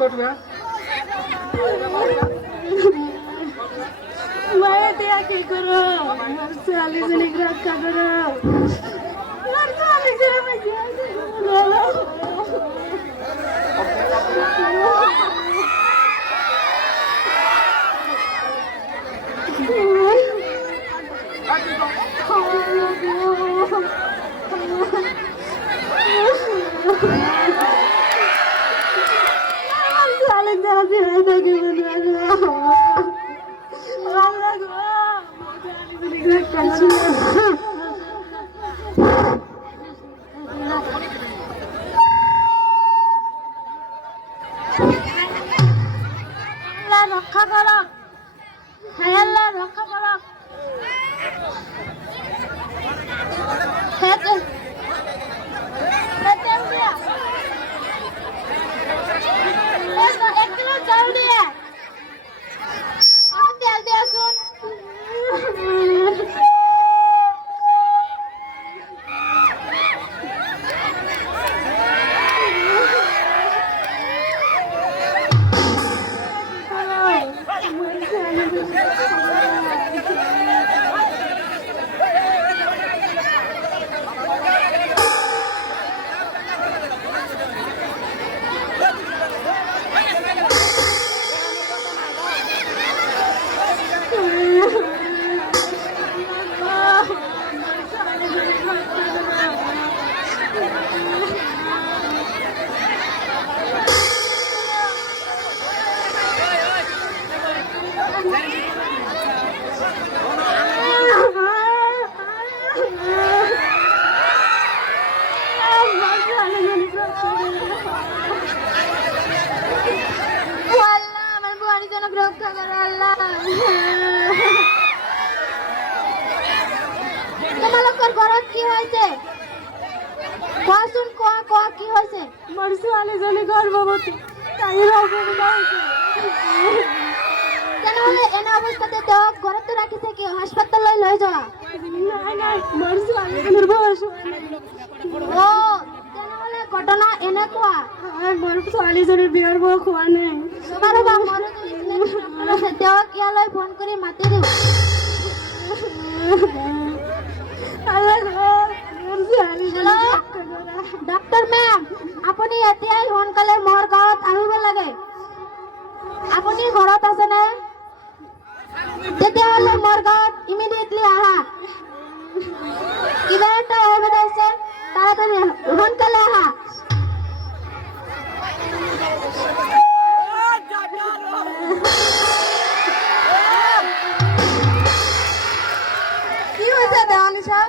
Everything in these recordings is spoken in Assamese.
मैं दिया की करो साली से निकल करो साली से मैं रक्षा करो रक्षा करो एक किलो चावल दिया तेल दिया सुन তোমালোকৰ ঘৰত কি হৈছে কোৱাচোন কোৱা কি হৈছে মোৰ ছোৱালীজনী গৰ্ভৱতী তাইৰ অসুবিধা হৈছে তেনেহ'লে এনে অৱস্থাতে তেওঁক ঘৰতে ৰাখিছে কিয় হাস্পতাললৈ লৈ যোৱা নাই মোৰ ছোৱালীজনীৰ বয়স তেনেহ'লে ঘটনা এনেকুৱা মোৰ ছোৱালীজনীৰ বিয়াৰ বয়স হোৱা নাই বাৰু বা মোৰ তেওঁক ইয়ালৈ ফোন কৰি মাতি দিওঁ ডক্টৰ মেম আপুনি এতিয়াই সোনকালে মোৰ গাঁৱত আহিব লাগে আপুনি ঘৰত আছেনে তেতিয়াহ'লে মোৰ গাঁৱত ইমিডিয়েটলি আহা কিবা এটা অসুবিধা হৈছে তাড়াতাড়ি সোনকালে আহা কি হৈছে দেৱানিশা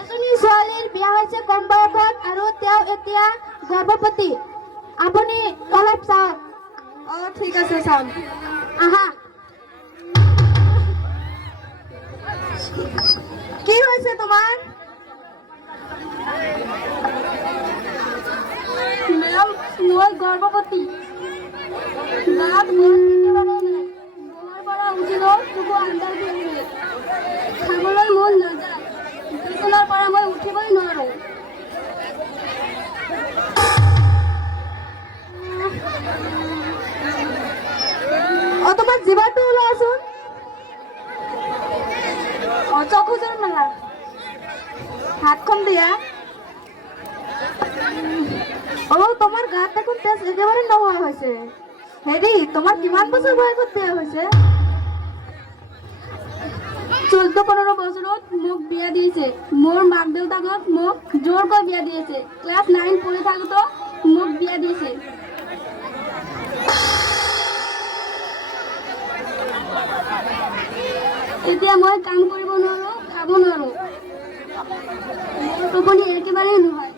এজনী ছোৱালীৰ বিয়া হৈছে কম বয়সত আৰু তেওঁ এতিয়া গৰ্ভৱতী আপুনি অলপ চাওক ঠিক আছে চাওক আহা কি হৈছে তোমাৰ মেম মই গৰ্ভৱতী গাত পৰা উঠিলেও চকু আন্ধাৰ কৰিলে খাবলৈ মন নাযায় বিচনাৰ পৰা মই উঠিবই নোৱাৰো তোমাৰ জিভাটো ওলোৱাচোন চকুযোৰ মেলা হাতখন দিয়া তোমাৰ গাত দেখোন তেজ একেবাৰে নোহোৱা হৈছে হেৰি তোমাৰ কিমান বছৰ বয়সত বিয়া হৈছে 14-15 বছৰত মোক বিয়া দিয়েছে মোৰ মাক দেউতাকক মোক জোৰকৈ বিয়া দিয়েছে ক্লাস 9 পঢ়ি থাকোঁতে মোক বিয়া দিয়েছে এতিয়া মই কাম কৰিব নোৱাৰো খাব নোৱাৰো টোপনি একেবাৰে নহয়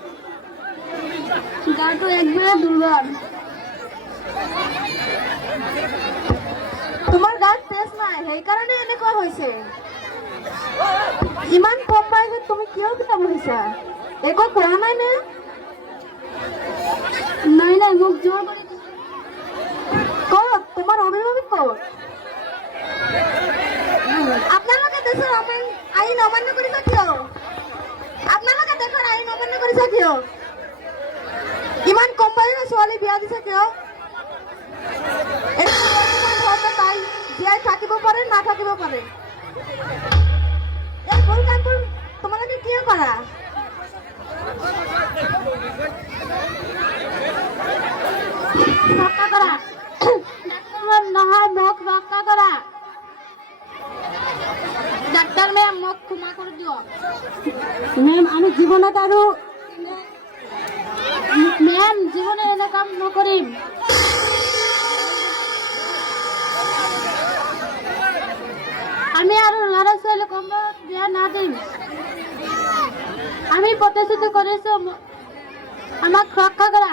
গাটো একবাৰে দুৰ্বল তোমাৰ গাত তেজ নাই সেইকাৰণে এনেকুৱা হৈছে ইমান কম বয়সত তুমি কিয় বিয়া বহিছা একো কোৱা নাই নে নাই মোক জোৰ কৰি ক'ত তোমাৰ অভিভাৱক ক'ত আপোনালোকে দেশৰ আইন অমান্য কৰিছে কিয় আপোনালোকে দেশৰ আইন অমান্য কৰিছে কিয় ইমান কম বয়সত ছোৱালী বিয়া দিছে কিয় তাই জীয়াই থাকিব পাৰে নাথাকিব পাৰে। এই ভুল কামবোৰ তোমালোকে কিয় কৰা? ৰক্ষা কৰা নহয়, মোক ৰক্ষা কৰা। ডাক্তাৰ ম্যাম, মোক ক্ষমা কৰে দিও। ম্যাম, আমি জীবনত আৰু ম্যাম জীবনে এনে কাম নকৰিম। আমি আৰু ল'ৰা ছোৱালী কম বিয়া না দিম। আমি প্ৰতিশ্ৰুতি কৰিছো, আমাক ৰক্ষা কৰা।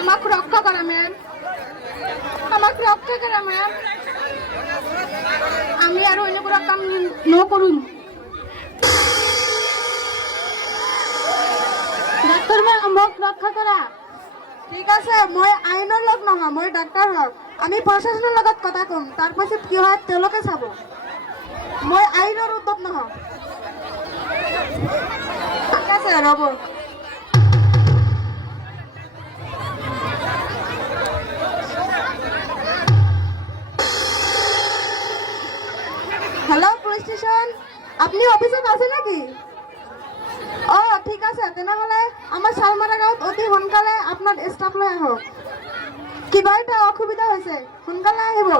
আমাক ৰক্ষা কৰা ম্যাম, আমাক ৰক্ষা কৰা ম্যাম। আমি আৰু এনেকুৱা কাম নকৰিম। ডাক্তাৰ ম্যাম, মোক ৰক্ষা কৰা। ঠিক আছে, মই আইনৰ লগ নহয়, মই ডাক্তাৰ হওক। আমি প্ৰশাসনৰ লগত কথা কম, তাৰপিছত কি হয় তেওঁলোকে চাব। মই আইনৰ উদ্যোগ নহয়। ঠিক আছে, ৰ'ব। হেল্ল' পুলিচ স্টেশন, আপনি অফিসত আছে নাকি? ঠিক আছে, তেনেহ'লে আমাৰ চালমাৰা গাঁৱত অতি সোনকালে আপোনাৰ ষ্টাফ লৈ আহক। কিবা এটা অসুবিধা হৈছে, সোনকালে আহিব।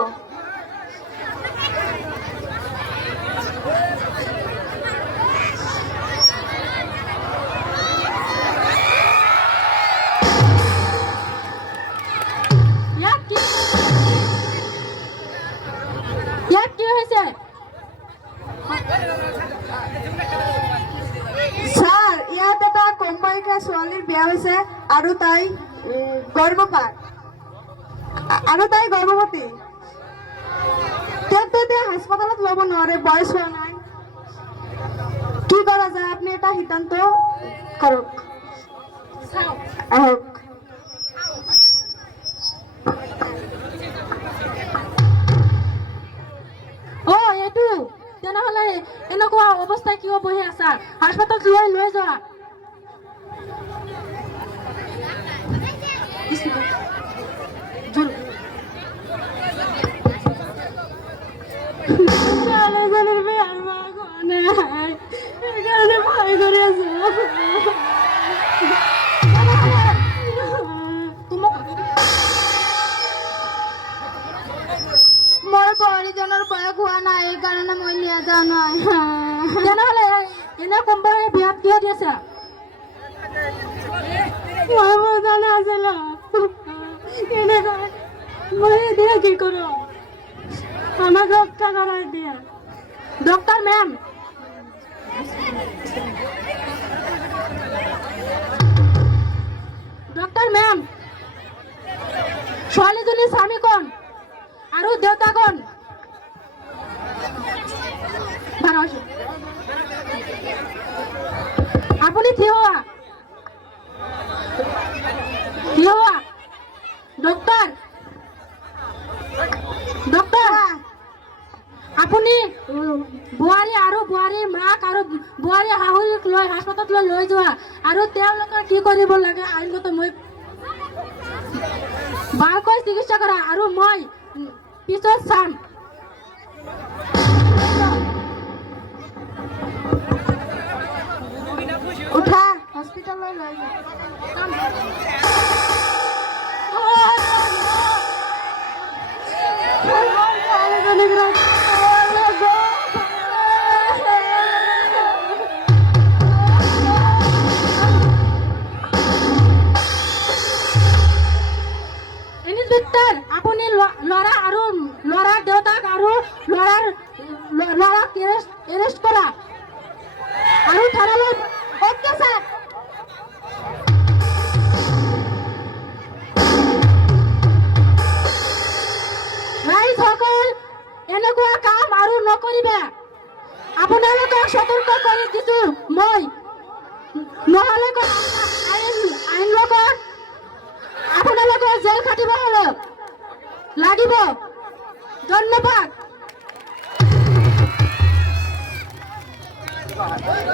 ইয়াত কি হৈছে? স্যার, ইয়াত এটা কম বয়সীয়া ছোৱালীৰ বিয়া হৈছে আৰু তাই গৰ্ভৱতী। তেওঁক এতিয়া হাস্পাতালত ল'ব নোৱাৰে, বয়স হোৱা নাই। কি কৰা যায়, আপুনি এটা সিদ্ধান্ত কৰক। আহক। এইটো তেনেহ'লে এনেকুৱা অৱস্থায় কিয় বহি আছা? হাস্পাতালত লৈ যোৱা। মোৰ পৰিজনৰ বয়স হোৱা নাই, এই কাৰণে মই নিয়া যোৱা নাই। তেনেহ'লে এনে কোম্পানী বিয়াত কিয় দিছে? মই জানা আছিলো মই এতিয়া কি কৰো? আমাক ৰক্ষা কৰাই দিয়া। ডক্টৰ মেম, ছোৱালীজনীৰ স্বামী কোন আৰু দেউতা কোন? আপুনি থিয় হোৱা। ডক্টৰ, আপুনি বোৱাৰী আৰু বোৱাৰী মাক আৰু বোৱাৰী শাহুক লৈ হাস্পাতালত লৈ যোৱা আৰু তেওঁলোকে কি কৰিব লাগে আইনগত মই ভালকৈ চিকিৎসা কৰা আৰু মই পিছত চাম। উঠা, হস্পিটাললৈ লৈ যোৱা। ইন্সপেক্টৰ, আপুনি ল'ৰা আৰু ল'ৰাৰ দেউতাক আৰু ল'ৰাক এৰেষ্ট কৰা আৰু থানালৈ। Okay sir. ৰাইজসকল, এনেকুৱা কাম আৰু নকৰিবা। আপোনালোকক সতৰ্ক কৰি দিছো মই, নহ'লে আইন লগত আপোনালোকৰ জেল খাটিব লাগিব। ধন্যবাদ।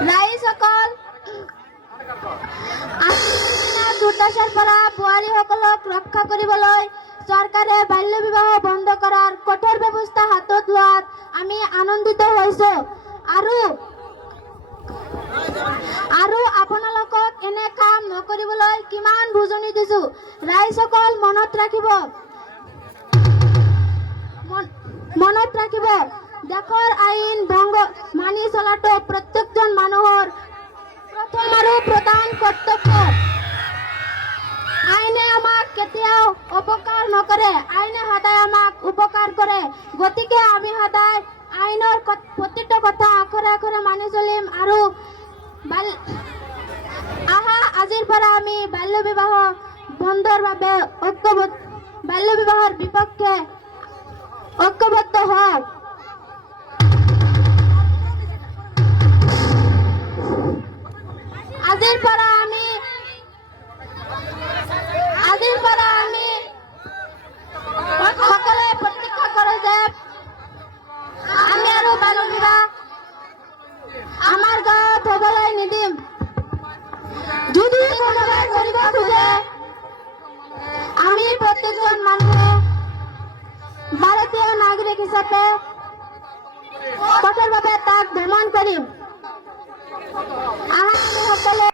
ৰাইজসকল, দুৰ্দশাৰ পৰা বোৱাৰীসকলক ৰক্ষা কৰিবলৈ চৰকাৰে বাল্য বিবাহ বন্ধ কৰাৰ কঠোৰ ব্যৱস্থা হাতত লোৱাত আমি আনন্দিত হৈছো আৰু আপোনালোকক এনে কাম নকৰিবলৈ কিমান বুজনি দিছো। ৰাইজসকল মনত ৰাখিব দেশৰ আইন ভংগ মানি চলাটো প্ৰত্যেকজন মানুহৰ প্ৰথম আৰু প্ৰধান কৰ্তব্য। আইনে আমাক কেতিয়াও অপকাৰ নকৰে, আইনে সদায় আমাক উপকাৰ কৰে। গতিকে আমি সদায় আইনৰ প্ৰতিটো কথা আখৰে আখৰে মানি চলিম আৰু আজিৰ পৰা আমি বাল্য বিবাহ বন্ধৰ বাবে বাল্য বিবাহৰ বিপক্ষে ঐক্যবদ্ধ হওঁ। আজিৰ পৰা আমি সকলোৱে প্ৰতিজ্ঞা কৰোঁ যে আমি আৰু বাল্য বিবাহ আমাৰ গাঁৱত হ'বলৈ নিদিম। যদি কোনোবাই কৰিব খোজে আমি প্ৰত্যেকজন মানুহে ভাৰতীয় নাগৰিক হিচাপে কঠোৰভাৱে তাক দমন কৰিম। সকলে